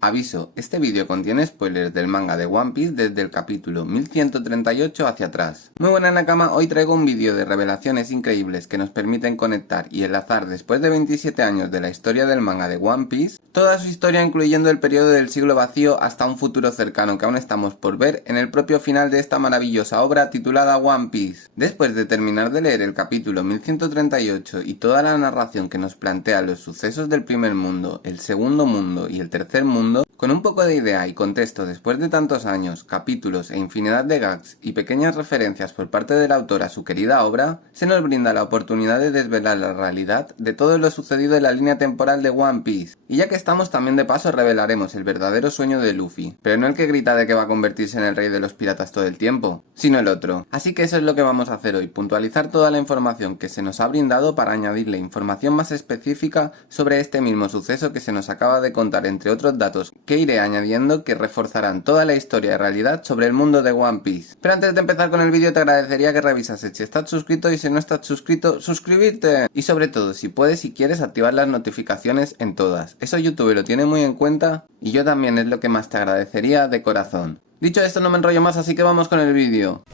Aviso, este vídeo contiene spoilers del manga de One Piece desde el capítulo 1138 hacia atrás. Muy buena Nakama, hoy traigo un vídeo de revelaciones increíbles que nos permiten conectar y enlazar después de 27 años de la historia del manga de One Piece, toda su historia incluyendo el periodo del siglo vacío hasta un futuro cercano que aún estamos por ver en el propio final de esta maravillosa obra titulada One Piece. Después de terminar de leer el capítulo 1138 y toda la narración que nos plantea los sucesos del primer mundo, el segundo mundo y el tercer mundo, con un poco de idea y contexto después de tantos años, capítulos e infinidad de gags y pequeñas referencias por parte del autor a su querida obra, se nos brinda la oportunidad de desvelar la realidad de todo lo sucedido en la línea temporal de One Piece. Y ya que estamos, también de paso revelaremos el verdadero sueño de Luffy, pero no el que grita de que va a convertirse en el rey de los piratas todo el tiempo, sino el otro. Así que eso es lo que vamos a hacer hoy, puntualizar toda la información que se nos ha brindado para añadirle información más específica sobre este mismo suceso que se nos acaba de contar, entre otros datos que iré añadiendo que reforzarán toda la historia y realidad sobre el mundo de One Piece. Pero antes de empezar con el vídeo te agradecería que revisases si estás suscrito y si no estás suscrito, suscribirte. Y sobre todo, si puedes y quieres, activar las notificaciones en todas. Eso YouTube lo tiene muy en cuenta y yo también, es lo que más te agradecería de corazón. Dicho esto, no me enrollo más, así que vamos con el vídeo.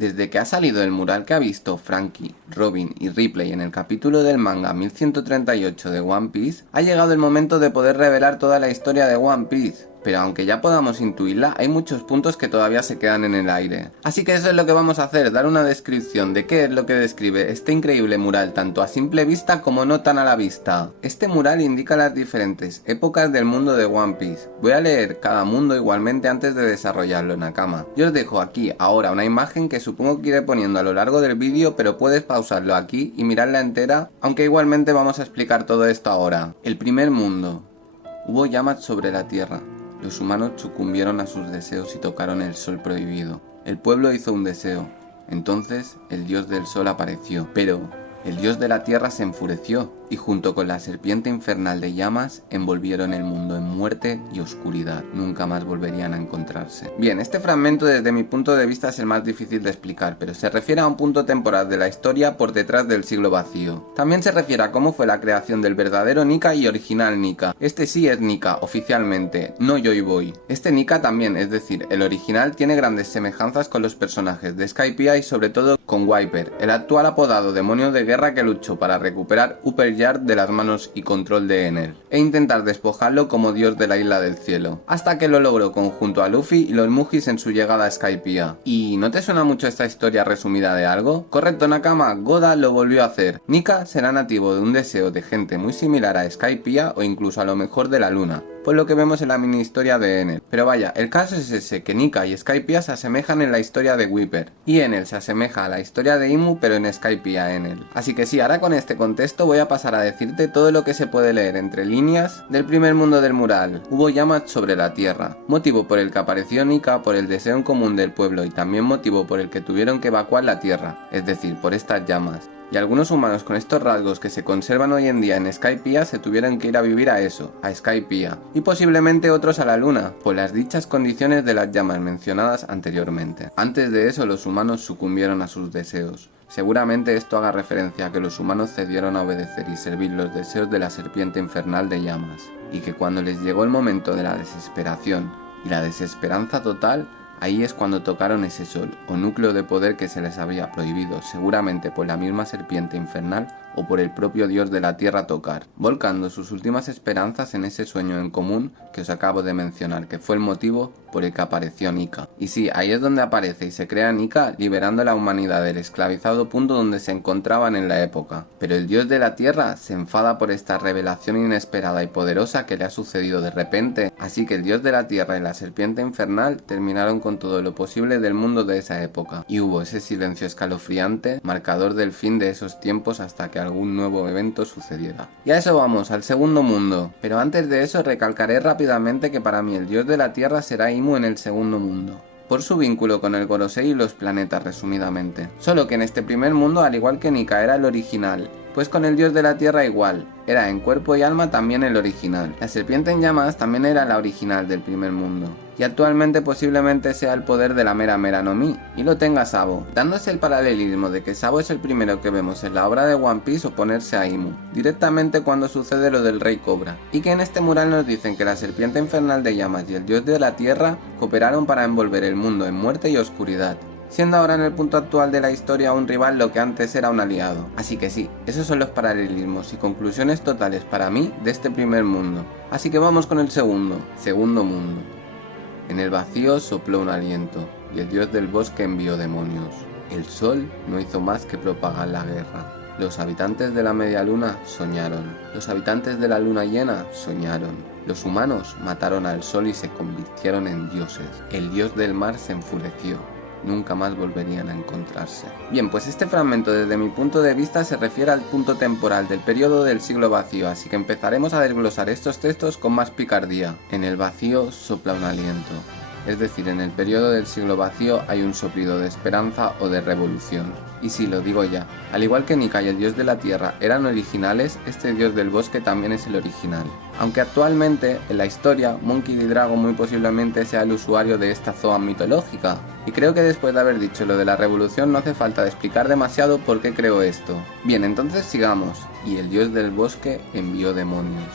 Desde que ha salido el mural que ha visto Franky, Robin y Ripley en el capítulo del manga 1138 de One Piece, ha llegado el momento de poder revelar toda la historia de One Piece. Pero aunque ya podamos intuirla, hay muchos puntos que todavía se quedan en el aire. Así que eso es lo que vamos a hacer, dar una descripción de qué es lo que describe este increíble mural, tanto a simple vista como no tan a la vista. Este mural indica las diferentes épocas del mundo de One Piece. Voy a leer cada mundo igualmente antes de desarrollarlo, Nakama. Yo os dejo aquí ahora una imagen que supongo que iré poniendo a lo largo del vídeo, pero puedes pausarlo aquí y mirarla entera, aunque igualmente vamos a explicar todo esto ahora. El primer mundo. Hubo llamas sobre la tierra. Los humanos sucumbieron a sus deseos y tocaron el sol prohibido. El pueblo hizo un deseo. Entonces el dios del sol apareció. Pero el dios de la tierra se enfureció y junto con la serpiente infernal de llamas envolvieron el mundo en muerte y oscuridad. Nunca más volverían a encontrarse. Bien, este fragmento desde mi punto de vista es el más difícil de explicar, pero se refiere a un punto temporal de la historia por detrás del siglo vacío. También se refiere a cómo fue la creación del verdadero Nika y original Nika. Este sí es Nika oficialmente, no Joy Boy. Este Nika también, es decir, el original, tiene grandes semejanzas con los personajes de Skypiea y sobre todo con Wiper, el actual apodado demonio de guerra que luchó para recuperar Upper de las manos y control de Enel, e intentar despojarlo como dios de la isla del cielo, hasta que lo logró junto a Luffy y los Mugis en su llegada a Skypiea. ¿Y no te suena mucho esta historia resumida de algo? Correcto, Nakama, Goda lo volvió a hacer. Nika será nativo de un deseo de gente muy similar a Skypiea o incluso a lo mejor de la luna, por lo que vemos en la mini historia de Enel. Pero vaya, el caso es ese, que Nika y Skypiea se asemejan en la historia de Wiper, y Enel se asemeja a la historia de Imu pero en Skypiea Enel. Así que sí, ahora con este contexto voy a pasar a decirte todo lo que se puede leer entre líneas del primer mundo del mural. Hubo llamas sobre la tierra, motivo por el que apareció Nika por el deseo en común del pueblo y también motivo por el que tuvieron que evacuar la tierra, es decir, por estas llamas. Y algunos humanos con estos rasgos que se conservan hoy en día en Skypiea se tuvieron que ir a vivir a eso, a Skypiea, y posiblemente otros a la luna, por las dichas condiciones de las llamas mencionadas anteriormente. Antes de eso los humanos sucumbieron a sus deseos. Seguramente esto haga referencia a que los humanos cedieron a obedecer y servir los deseos de la serpiente infernal de llamas, y que cuando les llegó el momento de la desesperación y la desesperanza total, ahí es cuando tocaron ese sol, o núcleo de poder que se les había prohibido, seguramente por la misma serpiente infernal o por el propio dios de la tierra tocar, volcando sus últimas esperanzas en ese sueño en común que os acabo de mencionar, que fue el motivo por el que apareció Nika. Y sí, ahí es donde aparece y se crea Nika, liberando a la humanidad del esclavizado punto donde se encontraban en la época. Pero el dios de la tierra se enfada por esta revelación inesperada y poderosa que le ha sucedido de repente, así que el dios de la tierra y la serpiente infernal terminaron con todo lo posible del mundo de esa época, y hubo ese silencio escalofriante, marcador del fin de esos tiempos hasta que algún nuevo evento sucediera. Y a eso vamos, al segundo mundo. Pero antes de eso recalcaré rápidamente que para mí el dios de la tierra será Imu en el segundo mundo, por su vínculo con el Gorosei y los planetas resumidamente. Solo que en este primer mundo, al igual que Nika era el original, Pues con el dios de la tierra igual, era en cuerpo y alma también el original. La serpiente en llamas también era la original del primer mundo. Y actualmente posiblemente sea el poder de la Mera Mera no Mi, y lo tenga Sabo, dándose el paralelismo de que Sabo es el primero que vemos en la obra de One Piece oponerse a Imu, directamente cuando sucede lo del Rey Cobra, y que en este mural nos dicen que la serpiente infernal de llamas y el dios de la tierra cooperaron para envolver el mundo en muerte y oscuridad, siendo ahora en el punto actual de la historia un rival lo que antes era un aliado. Así que sí, esos son los paralelismos y conclusiones totales para mí de este primer mundo. Así que vamos con el segundo mundo. En el vacío sopló un aliento, y el dios del bosque envió demonios. El sol no hizo más que propagar la guerra. Los habitantes de la media luna soñaron. Los habitantes de la luna llena soñaron. Los humanos mataron al sol y se convirtieron en dioses. El dios del mar se enfureció. Nunca más volverían a encontrarse. Bien, pues este fragmento desde mi punto de vista se refiere al punto temporal del periodo del siglo vacío, así que empezaremos a desglosar estos textos con más picardía. En el vacío sopla un aliento. Es decir, en el periodo del siglo vacío hay un soplido de esperanza o de revolución. Y sí, lo digo ya, al igual que Nika y el dios de la tierra eran originales, este dios del bosque también es el original. Aunque actualmente, en la historia, Monkey D. Dragon muy posiblemente sea el usuario de esta Zoan mitológica. Y creo que después de haber dicho lo de la revolución no hace falta de explicar demasiado por qué creo esto. Bien, entonces sigamos. Y el dios del bosque envió demonios.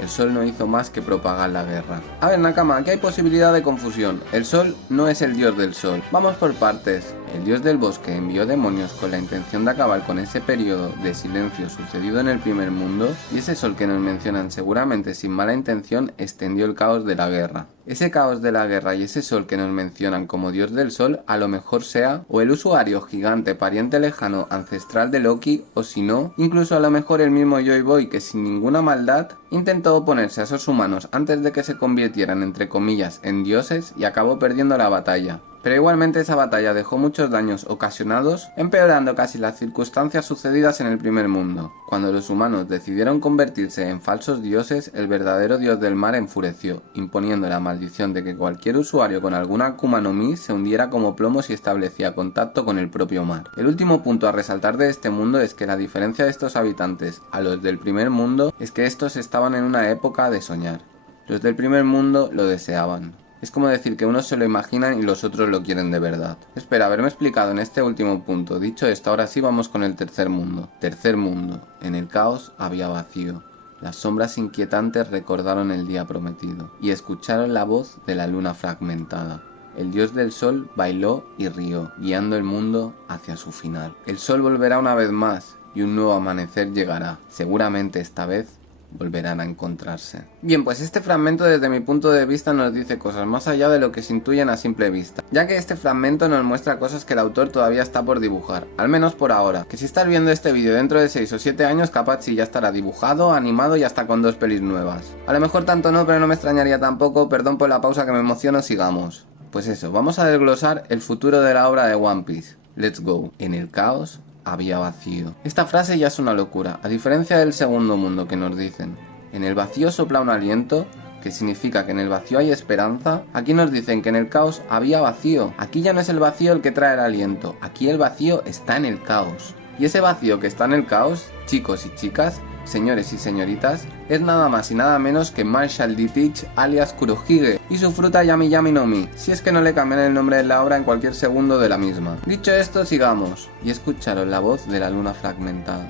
El sol no hizo más que propagar la guerra. A ver, Nakama, aquí hay posibilidad de confusión. El sol no es el dios del sol. Vamos por partes. El dios del bosque envió demonios con la intención de acabar con ese periodo de silencio sucedido en el primer mundo, y ese sol que nos mencionan seguramente sin mala intención extendió el caos de la guerra. Ese caos de la guerra y ese sol que nos mencionan como dios del sol a lo mejor sea o el usuario gigante pariente lejano ancestral de Loki, o si no, incluso a lo mejor el mismo Joy Boy que sin ninguna maldad intentó oponerse a esos humanos antes de que se convirtieran entre comillas en dioses y acabó perdiendo la batalla. Pero igualmente esa batalla dejó muchos daños ocasionados, empeorando casi las circunstancias sucedidas en el primer mundo. Cuando los humanos decidieron convertirse en falsos dioses, el verdadero dios del mar enfureció, imponiendo la maldición de que cualquier usuario con alguna Akuma no Mi se hundiera como plomo si establecía contacto con el propio mar. El último punto a resaltar de este mundo es que la diferencia de estos habitantes a los del primer mundo es que estos estaban en una época de soñar. Los del primer mundo lo deseaban. Es como decir que unos se lo imaginan y los otros lo quieren de verdad. Espera, haberme explicado en este último punto. Dicho esto, ahora sí vamos con el tercer mundo. Tercer mundo. En el caos había vacío. Las sombras inquietantes recordaron el día prometido y escucharon la voz de la luna fragmentada. El dios del sol bailó y rió, guiando el mundo hacia su final. El sol volverá una vez más y un nuevo amanecer llegará. Seguramente esta vez volverán a encontrarse. Bien, pues este fragmento desde mi punto de vista nos dice cosas más allá de lo que se intuyen a simple vista, ya que este fragmento nos muestra cosas que el autor todavía está por dibujar, al menos por ahora, que si estás viendo este vídeo dentro de 6 o 7 años capaz sí ya estará dibujado, animado y hasta con 2 pelis nuevas. A lo mejor tanto no, pero no me extrañaría tampoco, perdón por la pausa que me emociono, sigamos. Pues eso, vamos a desglosar el futuro de la obra de One Piece. Let's go. En el caos había vacío. Esta frase ya es una locura, a diferencia del segundo mundo que nos dicen. En el vacío sopla un aliento, que significa que en el vacío hay esperanza. Aquí nos dicen que en el caos había vacío. Aquí ya no es el vacío el que trae el aliento, aquí el vacío está en el caos. Y ese vacío que está en el caos, chicos y chicas, señores y señoritas, es nada más y nada menos que Marshall D. Teach alias Kurohige y su fruta Yami Yami no Mi, si es que no le cambian el nombre de la obra en cualquier segundo de la misma. Dicho esto, sigamos, y escucharon la voz de la luna fragmentada.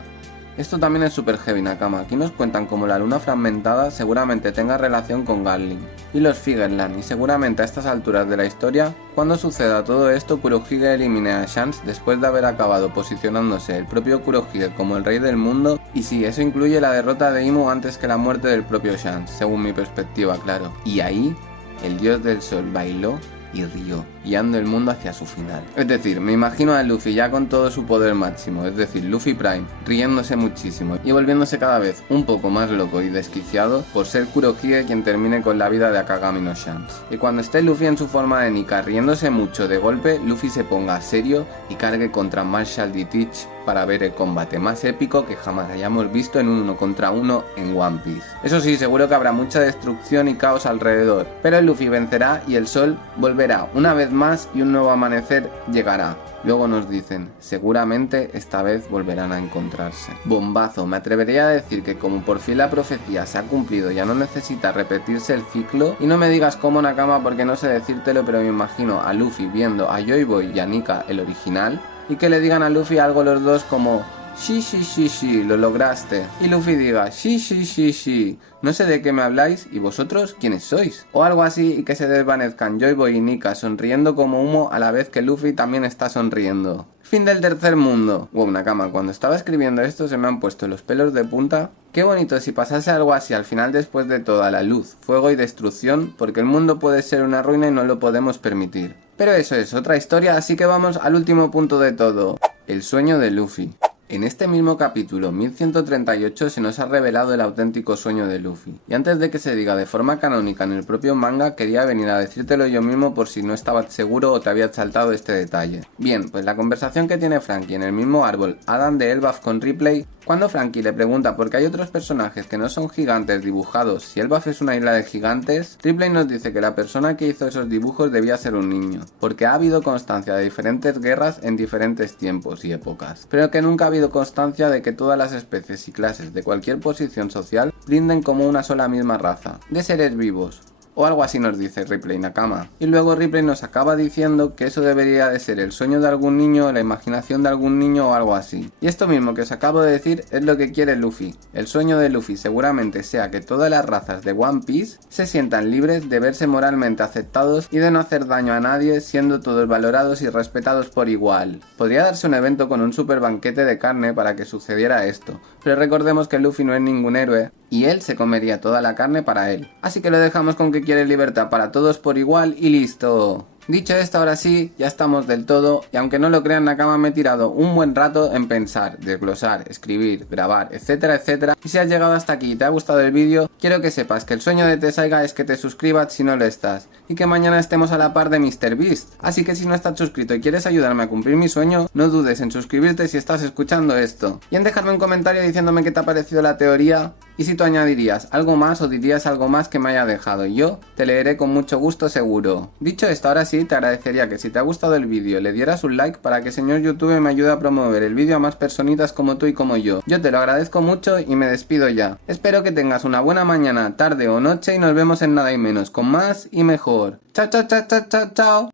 Esto también es super heavy, Nakama. Aquí nos cuentan como la luna fragmentada seguramente tenga relación con Gatling y los Figerland, y seguramente a estas alturas de la historia, cuando suceda todo esto, Kurohige elimine a Shanks después de haber acabado posicionándose el propio Kurohige como el rey del mundo, y sí, eso incluye la derrota de Imu antes que la muerte del propio Shanks, según mi perspectiva, claro. Y ahí, el dios del sol bailó y rió, guiando el mundo hacia su final. Es decir, me imagino a Luffy ya con todo su poder máximo, es decir, Luffy Prime, riéndose muchísimo y volviéndose cada vez un poco más loco y desquiciado por ser Kurohige quien termine con la vida de Akagami no Shanks. Y cuando esté Luffy en su forma de Nika riéndose mucho de golpe, Luffy se ponga serio y cargue contra Marshall D. Teach para ver el combate más épico que jamás hayamos visto en un 1 contra 1 en One Piece. Eso sí, seguro que habrá mucha destrucción y caos alrededor, pero el Luffy vencerá y el sol volverá una vez más y un nuevo amanecer llegará. Luego nos dicen, seguramente esta vez volverán a encontrarse. Bombazo, me atrevería a decir que como por fin la profecía se ha cumplido, ya no necesita repetirse el ciclo. Y no me digas cómo, Nakama, porque no sé decírtelo, pero me imagino a Luffy viendo a Joy Boy y a Nika, el original, y que le digan a Luffy algo los dos como sí, lo lograste. Y Luffy diga, sí, no sé de qué me habláis y vosotros quiénes sois. O algo así y que se desvanezcan Joy Boy y Nika sonriendo como humo a la vez que Luffy también está sonriendo. Fin del tercer mundo. Wow, Nakama, cuando estaba escribiendo esto se me han puesto los pelos de punta. Qué bonito si pasase algo así al final después de toda la luz, fuego y destrucción, porque el mundo puede ser una ruina y no lo podemos permitir. Pero eso es otra historia, así que vamos al último punto de todo. El sueño de Luffy. En este mismo capítulo 1138 se nos ha revelado el auténtico sueño de Luffy. Y antes de que se diga de forma canónica en el propio manga, quería venir a decírtelo yo mismo por si no estabas seguro o te habías saltado este detalle. Bien, pues la conversación que tiene Franky en el mismo árbol Adam de Elbaf con Ripley, cuando Franky le pregunta por qué hay otros personajes que no son gigantes dibujados si Elbaf es una isla de gigantes, Ripley nos dice que la persona que hizo esos dibujos debía ser un niño, porque ha habido constancia de diferentes guerras en diferentes tiempos y épocas, pero que nunca ha habido constancia de que todas las especies y clases de cualquier posición social brinden como una sola misma raza de seres vivos. O algo así nos dice Ripley, Nakama. Y luego Ripley nos acaba diciendo que eso debería de ser el sueño de algún niño, la imaginación de algún niño o algo así. Y esto mismo que os acabo de decir es lo que quiere Luffy. El sueño de Luffy seguramente sea que todas las razas de One Piece se sientan libres de verse moralmente aceptados y de no hacer daño a nadie, siendo todos valorados y respetados por igual. Podría darse un evento con un super banquete de carne para que sucediera esto, pero recordemos que Luffy no es ningún héroe y él se comería toda la carne para él. Así que lo dejamos con que quiere libertad para todos por igual y listo. Dicho esto, ahora sí, ya estamos del todo, y aunque no lo crean, Nakama, me he tirado un buen rato en pensar, desglosar, escribir, grabar, etcétera. Y si has llegado hasta aquí y te ha gustado el vídeo, quiero que sepas que el sueño de Tesaiga es que te suscribas si no lo estás, y que mañana estemos a la par de MrBeast. Así que si no estás suscrito y quieres ayudarme a cumplir mi sueño, no dudes en suscribirte si estás escuchando esto, y en dejarme un comentario diciéndome qué te ha parecido la teoría, y si tú añadirías algo más o dirías algo más que me haya dejado, y yo te leeré con mucho gusto seguro. Dicho esto, ahora sí, te agradecería que si te ha gustado el vídeo le dieras un like para que señor YouTube me ayude a promover el vídeo a más personitas como tú y como yo. Yo te lo agradezco mucho y me despido ya. Espero que tengas una buena mañana, tarde o noche y nos vemos en nada y menos, con más y mejor. Chao.